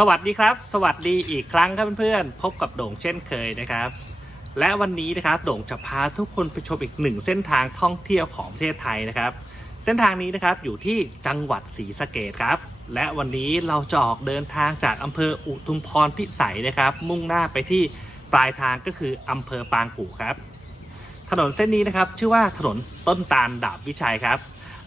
สวัสดีครับ สวัสดีอีกครั้งครับเพื่อนๆ พบกับโด่งเช่นเคยนะครับ และวันนี้นะครับโด่งจะพาทุกคนไปชมอีกหนึ่งเส้นทางท่องเที่ยวของประเทศไทยนะครับ เส้นทางนี้นะครับอยู่ที่จังหวัดศรีสะเกดครับ และวันนี้เราจะออกเดินทางจากอำเภออุทุมพรพิสัยนะครับ มุ่งหน้าไปที่ปลายทางก็คืออำเภอปางกู่ครับ ถนนเส้นนี้นะครับชื่อว่าถนนต้นตาลดาบวิชัยครับ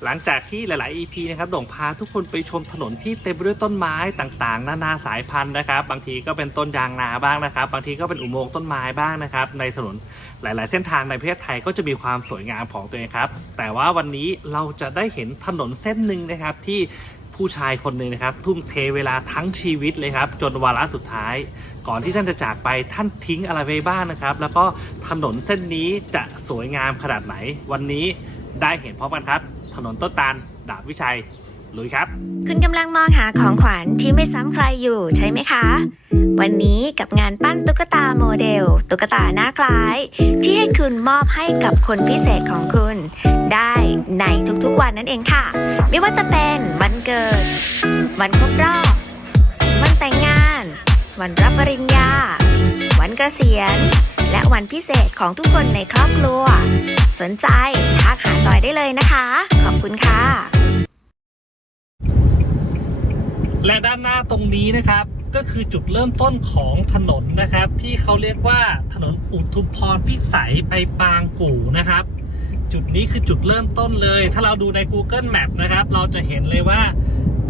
หลังจากที่หลาย ๆ EP นะครับโด่งพาทุกคนไปชมถนนที่เต็มไปด้วยต้นไม้ต่าง ๆ นานาสายพันธุ์นะครับ บางทีก็เป็นต้นยางนาบ้างนะครับ บางทีก็เป็นอุโมงค์ต้นไม้บ้างนะครับ ในถนนหลาย ๆ เส้นทางในประเทศไทยก็จะมีความสวยงามของตัวเองครับ แต่ว่าวันนี้เราจะได้เห็นถนนเส้นหนึ่งนะครับที่ผู้ชายคนหนึ่งนะครับ ทุ่มเทเวลาทั้งชีวิตเลยครับ จนวาระสุดท้าย ก่อนที่ท่านจะจากไปท่านทิ้งอะไรไว้บ้างนะครับ แล้วก็ถนนเส้นนี้จะสวยงามขนาดไหนวันนี้ ได้เห็นพร้อมกันครับ ถนนต้นตาล ดาบวิชัยลุยครับ คุณกำลังมองหาของขวัญที่ไม่ซ้ำใครอยู่ใช่ไหมคะ วันนี้กับงานปั้นตุ๊กตาโมเดล ตุ๊กตาหน้าคล้าย ที่ให้คุณมอบให้กับคนพิเศษของคุณ ได้ในทุกๆวันนั่นเองค่ะ ไม่ว่าจะเป็นวันเกิด วันครบรอบ วันแต่งงาน วันรับปริญญา วันเกษียณ และวันพิเศษของทุกคนในครอบครัว สนใจทักหาจอยได้เลยนะคะ ขอบคุณค่ะ และด้านหน้าตรงนี้นะครับ ก็คือจุดเริ่มต้นของถนนนะครับ ที่เขาเรียกว่าถนนอุทุมพรพิสัยไปปางกู่นะครับ จุดนี้คือจุดเริ่มต้นเลย ถ้าเราดูใน Google Map นะครับ เราจะเห็นเลยว่า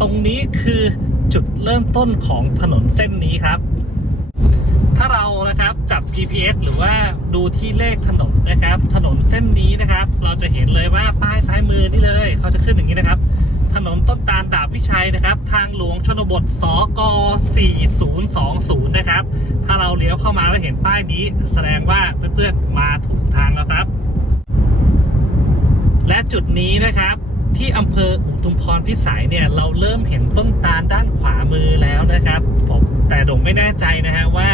ตรงนี้คือจุดเริ่มต้นของถนนเส้นนี้ครับ ถ้าเรานะครับจับ GPS หรือว่าดูที่เลขถนนนะครับ ถนนเส้นนี้นะครับ เราจะเห็นเลยว่าป้ายซ้ายมือนี่เลยเขาจะขึ้นอย่างนี้นะครับ ถนนต้นตาลดาบวิชัยนะครับ ทางหลวงชนบทสก4020นะครับ ถ้าเราเลี้ยวเข้ามาแล้วเห็นป้ายนี้ แสดงว่าเพื่อนๆมาถูกทางแล้วครับ และจุดนี้นะครับที่อำเภออุทุมพรพิสัยเนี่ยเราเริ่มเห็นต้นตาลด้านขวามือแล้วนะครับผมแต่ดงไม่แน่ใจนะฮะว่า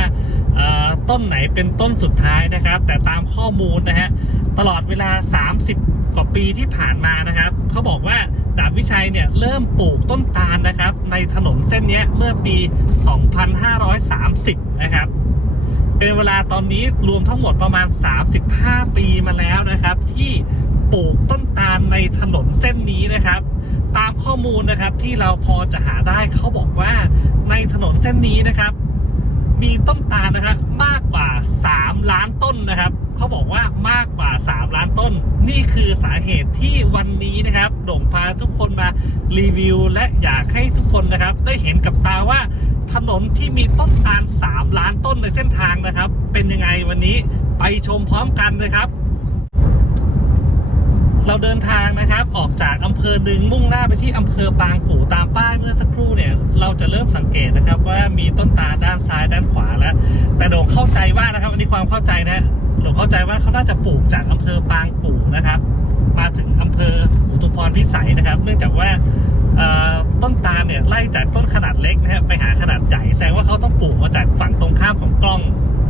ต้นไหนเป็นต้นสุดท้ายนะครับ แต่ตามข้อมูลนะฮะตลอดเวลา 30 กว่าปีที่ผ่านมานะครับเขาบอกว่าดาบวิชัยเนี่ยเริ่มปลูกต้นตาลนะครับ ในถนนเส้นนี้เมื่อปี 2530 นะครับ เป็นเวลาตอนนี้รวมทั้งหมดประมาณ 35 ปีมาแล้วนะครับ ที่ปลูกต้นตาลในถนนเส้นนี้นะครับ ตามข้อมูลนะครับที่เราพอจะหาได้เขาบอกว่าในถนนเส้นนี้นะครับ มีต้นตาลนะครับมากกว่า 3 ล้านต้นนะครับเขาบอกว่ามากกว่า 3 ล้านต้น นี่คือสาเหตุที่วันนี้นะครับโด่งพาทุกคนมารีวิว และอยากให้ทุกคนนะครับ ได้เห็นกับตาว่าถนนที่มีต้นตาล 3 ล้านต้นในเส้นทางนะครับ เป็นยังไงวันนี้ไปชมพร้อมกันนะครับ เราเดินทางนะครับออกจากอำเภอหนึ่งมุ่งหน้าไปที่อำเภอปางกู่ตามป้ายเมื่อสักครู่เนี่ยเราจะเริ่มสังเกตนะครับว่ามีต้นตาลด้านซ้ายด้านขวาแล้ว แต่โด่งเข้าใจว่านะครับอันนี้ความเข้าใจนะโด่งเข้าใจว่าเขาน่าจะปลูกจากอำเภอปางกู่นะครับ มาถึงอำเภออุทุมพรพิสัยนะครับ เนื่องจากว่าต้นตาลเนี่ยไล่จากต้นขนาดเล็กนะฮะไปหาขนาดใหญ่แสดงว่าเขาต้องปลูกมาจากฝั่งตรงข้ามของกล้อง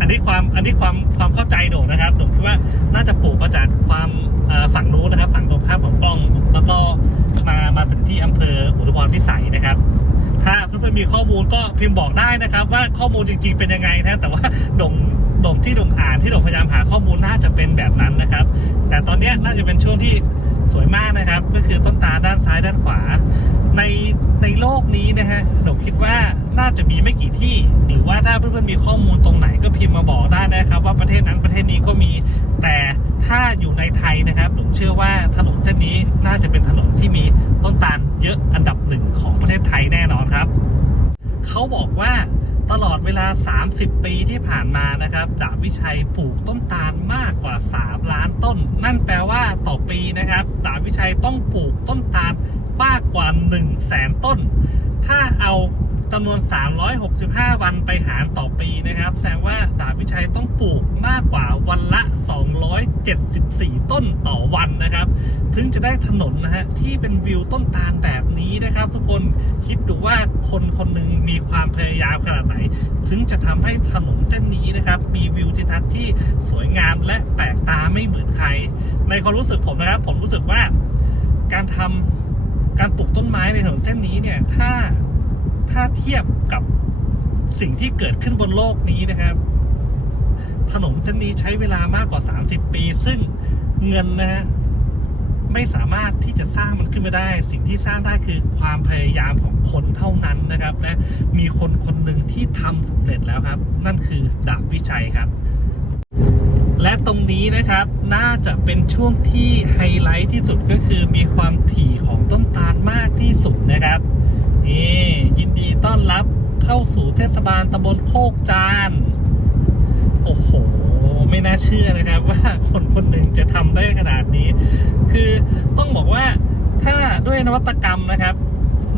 อันนี้ความอันนี้ความความเข้าใจโด่งนะครับโด่งคิดว่าน่าจะปลูกมาจากความ ฝั่งนู้นนะครับ ฝั่งตรงข้ามของกล้อง แล้วก็มามาถึงที่อำเภออุทุมพรพิสัยนะครับ ถ้าเพื่อนๆมีข้อมูลก็พิมพ์บอกได้นะครับ ว่าข้อมูลจริงๆเป็นยังไงนะแต่ว่าดงดงที่ดงอ่านที่ดงพยายามหาข้อมูลน่าจะเป็นแบบนั้นนะครับ แต่ตอนนี้น่าจะเป็นช่วงที่สวยมากนะครับ ก็คือต้นตาลด้านซ้ายด้านขวา ในในโลกนี้นะฮะโด่งคิดว่าน่าจะมีไม่กี่ที่ หรือว่าถ้าเพื่อนๆมีข้อมูลตรงไหนก็พิมพ์มาบอกได้นะครับ ว่าประเทศนั้นประเทศนี้ก็มี แต่ถ้าอยู่ในไทยนะครับผมเชื่อว่าถนนเส้นนี้น่าจะเป็นถนนที่มีต้นตาลเยอะอันดับหนึ่งของประเทศไทยแน่นอนครับเขาบอกว่าตลอดเวลา 30 ปีที่ผ่านมานะครับ ดาบวิชัยปลูกต้นตาลมากกว่า 3 ล้านต้น นั่นแปลว่าต่อปีนะครับ ดาบวิชัยต้องปลูกต้นตาล มากกว่า1 0 0 0 0แสนต้น ถ้าเอาจำนวน 365 วันไปหารต่อปีนะครับ แสดงว่าดาบวิชัยต้องปลูกมากกว่าวันละ 274 ต้นต่อวันนะครับ ถึงจะได้ถนนนะฮะที่เป็นวิวต้นตาลแบบนี้นะครับ ทุกคนคิดดูว่าคนคนหนึ่งมีความพยายามขนาดไหน ถึงจะทำให้ถนนเส้นนี้นะครับ มีวิวทิวทัศน์ที่สวยงามและแปลกตาไม่เหมือนใคร ในความรู้สึกผมนะครับ ผมรู้สึกว่าการทำ การปลูกต้นไม้ในถนนเส้นนี้เนี่ย ถ้าถ้าเทียบกับสิ่งที่เกิดขึ้นบนโลกนี้นะครับ ถนนเส้นนี้ใช้เวลามากกว่า 30 ปี ซึ่งเงินนะฮะไม่สามารถที่จะสร้างมันขึ้นมาได้ สิ่งที่สร้างได้คือความพยายามของคนเท่านั้นนะครับ และมีคนคนหนึ่งที่ทำสำเร็จแล้วครับ นั่นคือดาบวิชัยครับ และตรงนี้นะครับน่าจะเป็นช่วงที่ไฮไลท์ที่สุดก็คือมีความถี่ของต้นตาลมากที่สุดนะครับนี่ยินดีต้อนรับเข้าสู่เทศบาลตำบลโคกจานโอ้โห ไม่น่าเชื่อนะครับว่าคนคนหนึ่งจะทำได้ขนาดนี้ คือต้องบอกว่าถ้าด้วยนวัตกรรมนะครับ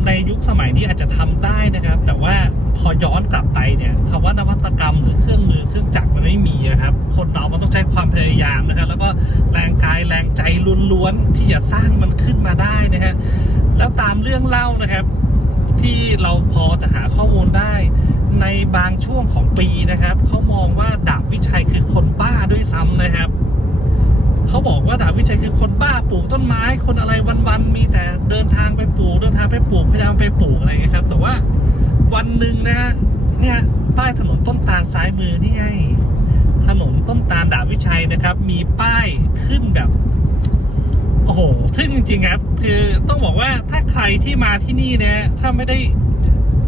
ในยุคสมัยนี้อาจจะทำได้นะครับ แต่ว่าพอย้อนกลับไปเนี่ยคำว่านวัตกรรมหรือเครื่องมือเครื่องจักรมันไม่มีนะครับ คนเรามันต้องใช้ความพยายามนะครับ แล้วก็แรงกายแรงใจล้วนๆที่จะสร้างมันขึ้นมาได้นะฮะแล้วตามเรื่องเล่านะครับ ที่เราพอจะหาข้อมูลได้ ในบางช่วงของปีนะครับเขามองว่าดาบวิชัยคือคนบ้าด้วยซ้ำนะครับ เขาบอกว่าดาบวิชัยคือคนบ้าปลูกต้นไม้ คนอะไรวันๆมีแต่เดินทางไปปลูกเดินทางไปปลูกพยายามไปปลูกอะไรอย่างเงี้ยครับ แต่ว่าวันหนึ่งนะฮะเนี่ยป้ายถนนต้นตาลซ้ายมือนี่ไงถนนต้นตาลดาบวิชัยนะครับ มีป้ายขึ้นแบบโอ้โหทึ่งจริงๆครับ คือต้องบอกว่าถ้าใครที่มาที่นี่นะถ้าไม่ได้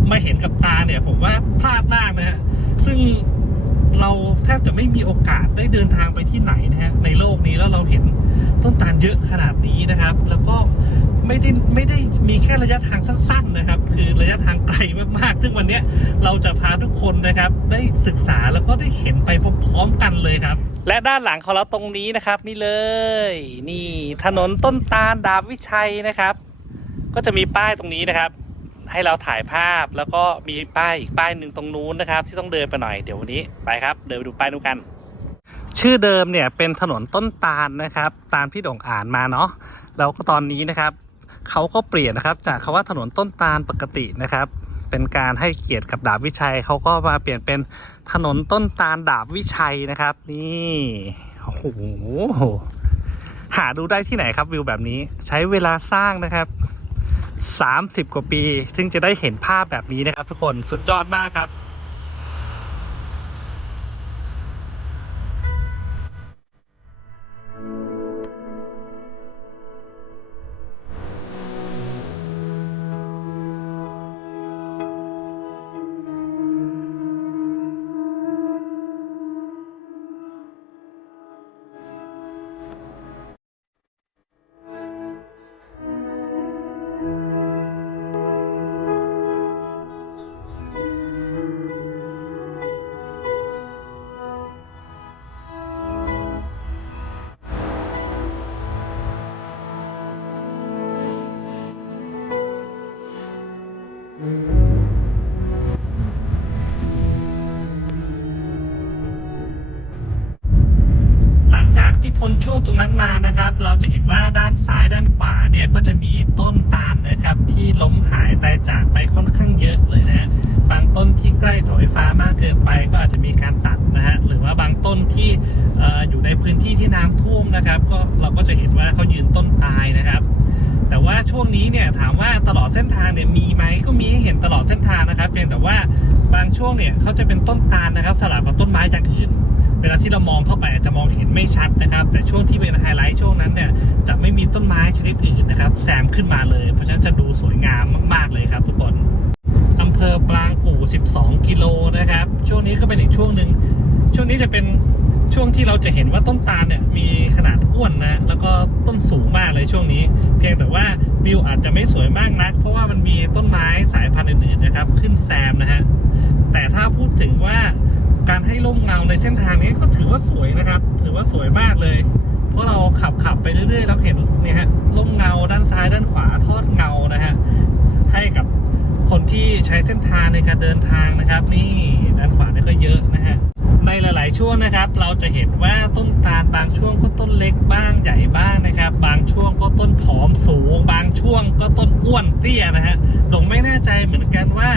มาเห็นกับตาเนี่ย ผมว่าพลาดมากนะฮะซึ่ง เราแทบจะไม่มีโอกาสได้เดินทางไปที่ไหนนะฮะในโลกนี้แล้วเราเห็นต้นตาลเยอะขนาดนี้นะครับ แล้วก็ไม่ได้ไม่ได้มีแค่ระยะทางสั้นๆนะครับ คือระยะทางไกลมากๆ ซึ่งวันนี้เราจะพาทุกคนนะครับ ได้ศึกษาแล้วก็ได้เห็นไปพร้อมๆกันเลยครับ และด้านหลังของเราตรงนี้นะครับ นี่เลย นี่ถนนต้นตาลดาบวิชัยนะครับ ก็จะมีป้ายตรงนี้นะครับ ให้เราถ่ายภาพแล้วก็มีป้ายอีกป้ายหนึ่งตรงนู้นนะครับ ที่ต้องเดินไปหน่อยเดี๋ยววันนี้ไปครับ เดินไปดูป้ายนู้นกัน ชื่อเดิมเนี่ยเป็นถนนต้นตาลนะครับ ตามที่โด่งอ่านมาเนาะแล้วก็ตอนนี้นะครับเขาก็เปลี่ยนนะครับ จากคาว่าถนนต้นตาลปกตินะครับ เป็นการให้เกียรติกับดาบวิชัยเขาก็มาเปลี่ยนเป็นถนนต้นตาลดาบวิชัยนะครับ นี่โอ้โหหาดูได้ที่ไหนครับวิวแบบนี้ใช้เวลาสร้างนะครับ 30 กว่าปี ซึ่งจะได้เห็นภาพแบบนี้นะครับทุกคนสุดยอดมากครับ ช่วงนี้เนี่ยถามว่าตลอดเส้นทางเนี่ยมีไหมก็มีให้เห็นตลอดเส้นทางนะครับ เพียงแต่ว่าบางช่วงเนี่ยเขาจะเป็นต้นตาลนะครับ สลับกับต้นไม้จากอื่น เวลาที่เรามองเข้าไปอาจจะมองเห็นไม่ชัดนะครับ แต่ช่วงที่เป็นไฮไลท์ช่วงนั้นเนี่ยจะไม่มีต้นไม้ชนิดอื่นนะครับแซมขึ้นมาเลย เพราะฉะนั้นจะดูสวยงามมาก ๆเลยครับ ทุกคนอำเภอปรางกู่ 12 กิโลนะครับ ช่วงนี้ก็เป็นอีกช่วงหนึ่งช่วงนี้จะเป็นช่วงที่เราจะเห็นว่าต้นตาลเนี่ยมีขนาดอ้วนนะ แล้วก็ต้นสูงมากเลยช่วงนี้ เพียงแต่ว่า วิวอาจจะไม่สวยมากนัก เพราะว่ามันมีต้นไม้สายพันธุ์อื่นๆนะครับ ขึ้นแซมนะฮะแต่ถ้าพูดถึงว่าการให้ร่มเงาในเส้นทางนี้ก็ถือว่าสวยนะครับ ถือว่าสวยมากเลย เพราะเราขับขับไปเรื่อยๆแล้วเห็นเนี่ยฮะร่มเงาด้านซ้ายด้านขวาทอดเงานะฮะให้กับคนที่ใช้เส้นทางในการเดินทางนะครับ นี่ด้านขวานี่ก็เยอะนะฮะในหลาย ๆ ช่วงนะครับ เราจะเห็นว่าต้นตาลบางช่วงก็ต้นเล็กบ้างใหญ่บ้าง เตี้ยนะฮะหลงไม่แน่ใจเหมือนกันว่า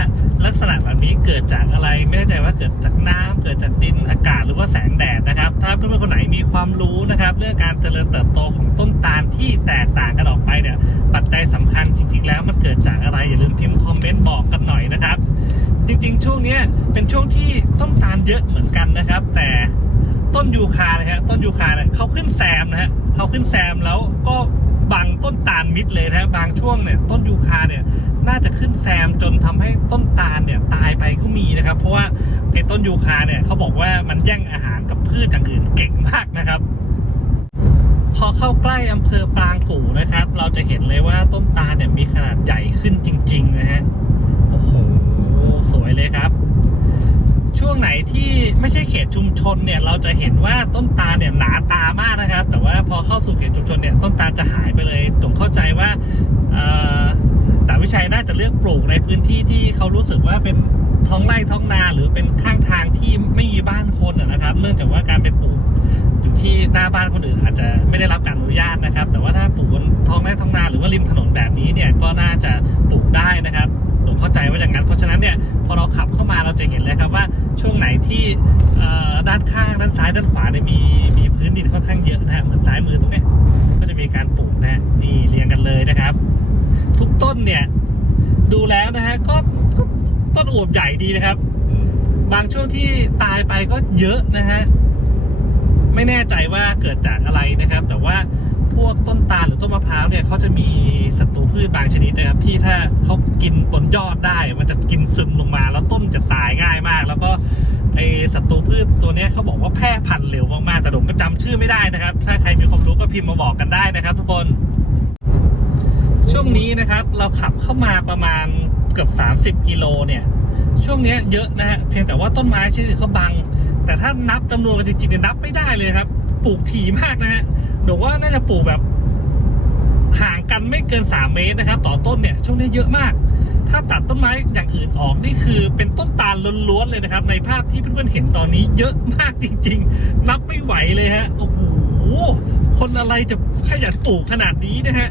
ลักษณะแบบนี้เกิดจากอะไร ไม่แน่ใจว่าเกิดจากน้ำเกิดจากดินอากาศหรือว่าแสงแดดนะครับ ถ้าเพื่อนๆคนไหนมีความรู้นะครับ เรื่องการเจริญเติบโตของต้นตาลที่แตกต่างกันออกไปเนี่ยปัจจัยสำคัญจริงๆแล้วมันเกิดจากอะไรอย่าลืมพิมพ์คอมเมนต์บอกกันหน่อยนะครับ จริงๆ ช่วงนี้เป็นช่วงที่ต้นตาลเยอะเหมือนกันนะครับ แต่ต้นยูคานะฮะต้นยูคาเนี่ยเขาขึ้นแซมนะฮะเขาขึ้นแซมแล้ว ตาลมิดเลยนะบางช่วงเนี่ยต้นยูคาเนี่ยน่าจะขึ้นแซมจนทำให้ต้นตาลเนี่ยตายไปก็มีนะครับ เพราะว่าไอ้ต้นยูคาเนี่ยเขาบอกว่ามันแย่งอาหารกับพืชอย่างอื่นเก่งมากนะครับ พอเข้าใกล้อำเภอปรางกู่นะครับ เราจะเห็นเลยว่าต้นตาลเนี่ยมีขนาดใหญ่ขึ้นจริง ๆ นะฮะโอ้โหสวยเลยครับ ช่วงไหนที่ไม่ใช่เขตชุมชนเนี่ยเราจะเห็นว่าต้นตาลเนี่ยหนาตามากนะครับ แต่ว่าพอเข้าสู่เขตชุมชนเนี่ยต้นตาลจะหายไปเลยผมเข้าใจว่าเอ่าวิชัยน่าจะเลือกปลูกในพื้นที่ที่เขารู้สึกว่าเป็นท้องไร่ท้องนาหรือเป็นข้างทางที่ไม่มีบ้านคนนะครับ เนื่องจากว่าการไปปลูกอยู่ที่หน้าบ้านคนอื่นอาจจะไม่ได้รับการอนุญาตนะครับ แต่ว่าถ้าปลูกบนท้องไร่ท้องนาหรือว่าริมถนนแบบนี้เนี่ยก็น่าจะปลูกได้นะครับ ผมเข้าใจว่าอย่างนั้น เพราะฉะนั้นเนี่ยพอเราขับเข้ามาเราจะเห็นเลยครับว่าช่วงไหนที่ด้านข้างด้านซ้ายด้านขวาเนี่ยมีมีพื้นดินค่อนข้างเยอะนะฮะเหมือนซ้ายมือตรงนี้ก็จะมีการปลูกนะฮะนี่เรียงกันเลยนะครับ ทุกต้นเนี่ยดูแล้วนะฮะก็ต้นอวบใหญ่ดีนะครับ บางช่วงที่ตายไปก็เยอะนะฮะไม่แน่ใจว่าเกิดจากอะไรนะครับ แต่ว่า พวกต้นตาลหรือต้นมะพร้าวเนี่ยเขาจะมีศัตรูพืชบางชนิดนะครับที่ถ้าเขากินบนยอดได้ มันจะกินซึมลงมา แล้วต้นจะตายง่ายมาก แล้วก็ไอศัตรูพืชตัวนี้เขาบอกว่าแพร่พันธุ์เร็วมากๆแต่ผมก็จำชื่อไม่ได้นะครับ ถ้าใครมีความรู้ก็พิมพ์มาบอกกันได้นะครับ ทุกคนช่วงนี้นะครับเราขับเข้ามาประมาณเกือบ 30 กิโลเนี่ย ช่วงนี้เยอะนะฮะเพียงแต่ว่าต้นไม้ชนิดอื่นเขาบัง แต่ถ้านับจำนวนกันจริงๆเนี่ยนับไม่ได้เลยครับ ปลูกถี่มากนะฮะ หนูว่าน่าจะปลูกแบบห่างกันไม่เกิน 3 เมตรนะครับ ต่อต้นเนี่ยช่วงนี้เยอะมาก ถ้าตัดต้นไม้อย่างอื่นออกนี่คือเป็นต้นตาลล้วนๆเลยนะครับ ในภาพที่เพื่อนๆเห็นตอนนี้เยอะมากจริง ๆ นับไม่ไหวเลยฮะโอ้โหคนอะไรจะขยันปลูกขนาดนี้นะฮะ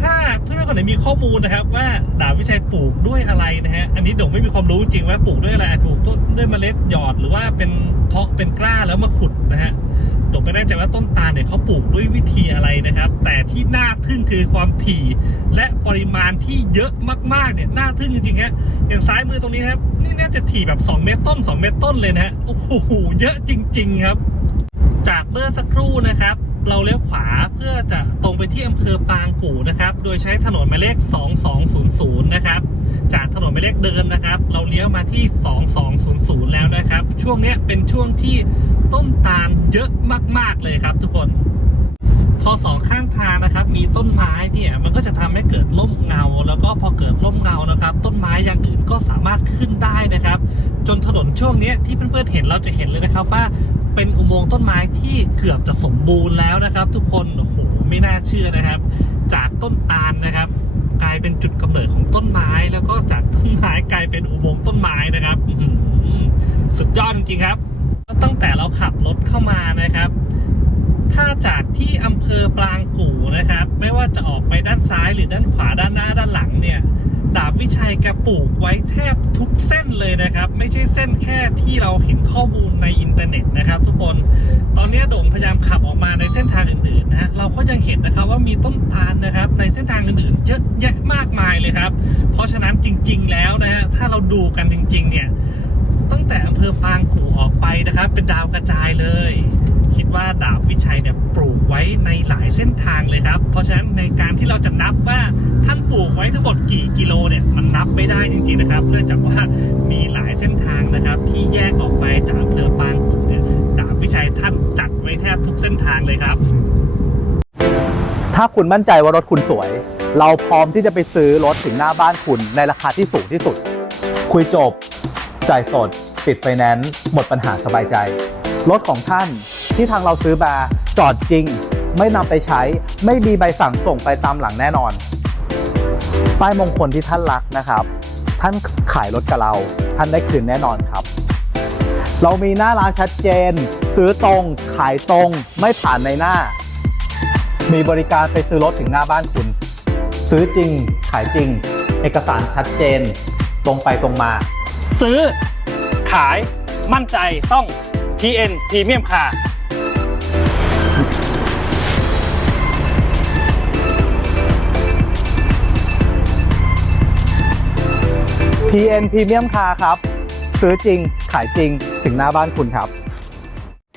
ถ้าเพื่อนๆคนไหนมีข้อมูลนะครับ ว่าดาบวิชัยปลูกด้วยอะไรนะฮะอันนี้โด่งไม่มีความรู้จริงว่าปลูกด้วยอะไรปลูกต้นด้วยเมล็ดหยอดหรือว่าเป็นเพาะเป็นกล้าแล้วมาขุดนะฮะ โด่งไม่แน่ใจว่าต้นตาลเนี่ยเขาปลูกด้วยวิธีอะไรนะครับ แต่ที่น่าทึ่งคือความถี่และปริมาณที่เยอะมากๆเนี่ยน่าทึ่งจริงๆฮะอย่างซ้ายมือตรงนี้นะครับ นี่น่าจะถี่แบบ 2 เมตรต้น 2 เมตรต้นเลยนะฮะโอ้โหเยอะจริง ๆครับ จากเมื่อสักครู่นะครับเราเลี้ยวขวาเพื่อจะตรงไปที่อำเภอปางกู่นะครับ โดยใช้ถนนหมายเลข 2200 นะครับ จากถนนหมายเลขเดิมนะครับ เราเลี้ยวมาที่ 2200 แล้วนะครับ ช่วงนี้เป็นช่วงที่ ต้นตาลเยอะมาก ๆ เลยครับ ทุกคน พอสองข้างทางนะครับ มีต้นไม้เนี่ยมันก็จะทำให้เกิดร่มเงา แล้วก็พอเกิดร่มเงานะครับ ต้นไม้อย่างอื่นก็สามารถขึ้นได้นะครับ จนถนนช่วงนี้ที่เพื่อนๆเห็นเราจะเห็นเลยนะครับว่าเป็นอุโมงค์ต้นไม้ที่เกือบจะสมบูรณ์แล้วนะครับ ทุกคนโอ้โหไม่น่าเชื่อนะครับ จากต้นตาลนะครับ กลายเป็นจุดกำเนิดของต้นไม้ แล้วก็จากต้นไม้กลายเป็นอุโมงค์ต้นไม้นะครับสุดยอดจริงๆครับ ตั้งแต่เราขับรถเข้ามานะครับ ถ้าจากที่อำเภอปรางกู่นะครับ ไม่ว่าจะออกไปด้านซ้ายหรือด้านขวาด้านหน้าด้านหลังเนี่ยดาบวิชัยแกปลูกไว้แทบทุกเส้นเลยนะครับ ไม่ใช่เส้นแค่ที่เราเห็นข้อมูลในอินเทอร์เน็ตนะครับ ทุกคนตอนนี้โด่งพยายามขับออกมาในเส้นทางอื่นๆนะเราก็ยังเห็นนะครับว่ามีต้นตาลนะครับ ในเส้นทางอื่นๆเยอะแยะมากมายเลยครับ เพราะฉะนั้นจริง ๆ แล้วนะฮะถ้าเราดูกันจริง ๆ เนี่ย ตั้งแต่อำเภอปางกู่ออกไปนะครับ เป็นดาวกระจายเลย คิดว่าดาบวิชัยเนี่ยปลูกไว้ในหลายเส้นทางเลยครับ เพราะฉะนั้นในการที่เราจะนับว่าท่านปลูกไว้ทั้งหมดกี่กิโลเนี่ยมันนับไม่ได้จริงๆนะครับ เนื่องจากว่ามีหลายเส้นทางนะครับ ที่แยกออกไปจากอำเภอปางกู่เนี่ยดาบวิชัยท่านจัดไว้แทบทุกเส้นทางเลยครับ ถ้าคุณมั่นใจว่ารถคุณสวย เราพร้อมที่จะไปซื้อรถถึงหน้าบ้านคุณในราคาที่สูงที่สุด คุยจบ จ่ายสด ติดไฟแนนซ์หมดปัญหาสบายใจ รถของท่านที่ทางเราซื้อมาจอดจริง ไม่นำไปใช้ไม่มีใบสั่งส่งไปตามหลังแน่นอน ป้ายมงคลที่ท่านรักนะครับ ท่านขายรถกับเรา ท่านได้คืนแน่นอนครับ เรามีหน้าร้านชัดเจน ซื้อตรง ขายตรง ไม่ผ่านในหน้า มีบริการไปซื้อรถถึงหน้าบ้านคุณ ซื้อจริง ขายจริง เอกสารชัดเจน ตรงไปตรงมา ซื้อ ขายมั่นใจต้อง TN Premium Car ว TN Premium Car ครับ ซื้อจริง ขายจริงถึงหน้าบ้านคุณครับ